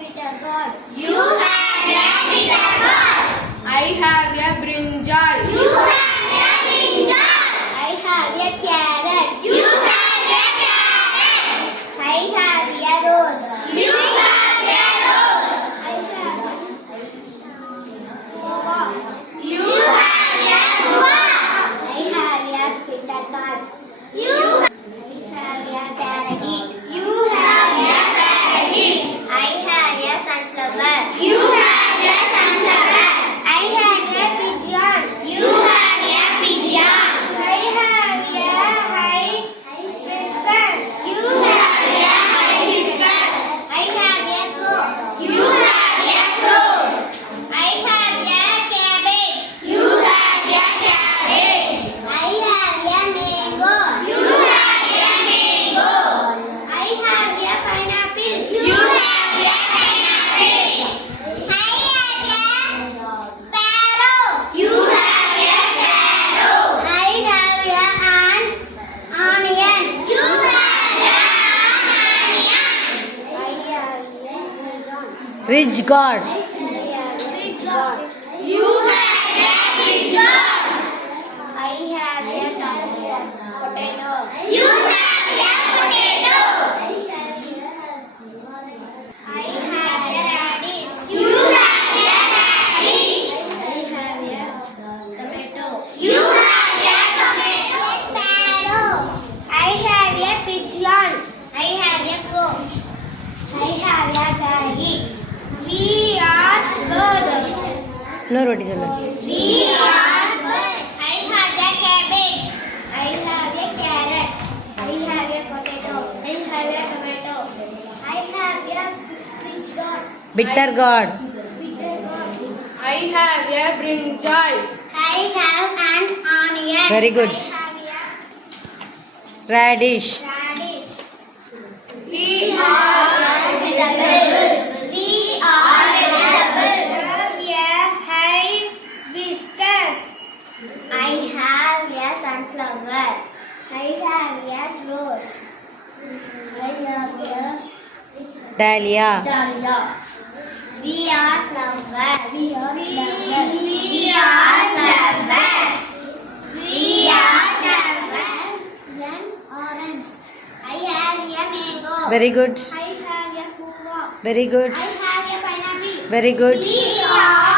bitter gourd. You have a bitter gourd. I have a brinjal. You have a brinjal. I have a carrot. You have a carrot. I have a rose. You have a rose. I have a guava. You have a guava. I have a bitter gourd. You I have a parakeet. You have a parakeet. I have a sunflower. You have a sunflower. I have a pigeon. You have a pigeon. I have a hibiscus. You have a hibiscus. I have a crow. You have a crow. I have a cabbage. You have a cabbage. I have a mango. You have a mango. I have a pineapple. You have a pineapple. I have a sparrow. You have a sparrow. I have a onion. You have a onion. I have a Rich God. pigeon. You have a pigeon. I have a potato. You have a potato. I have a radish. You have a radish. I have a tomato. You have a tomato. Sparrow. I have a pigeon. I have a crow. I have a parakeet. We are birds. இன்னொரு வாட்டி சொல்லு. We are birds. I have a cabbage. I have a carrot. I have a potato. I have a tomato. I have a pigeon. Bitter God. I have a brinjal. I have an onion. Very good. I have Radish. a radish. We are vegetables. We are vegetables. Yes, hibiscus. I have a sunflower. I have a rose. I have a Dahlia. dahlia. We are flowers. We are flowers. We are flowers. We are flowers. An orange. I have a mango. Very good. I have a guava. Very good. I have a pineapple. Very good. We are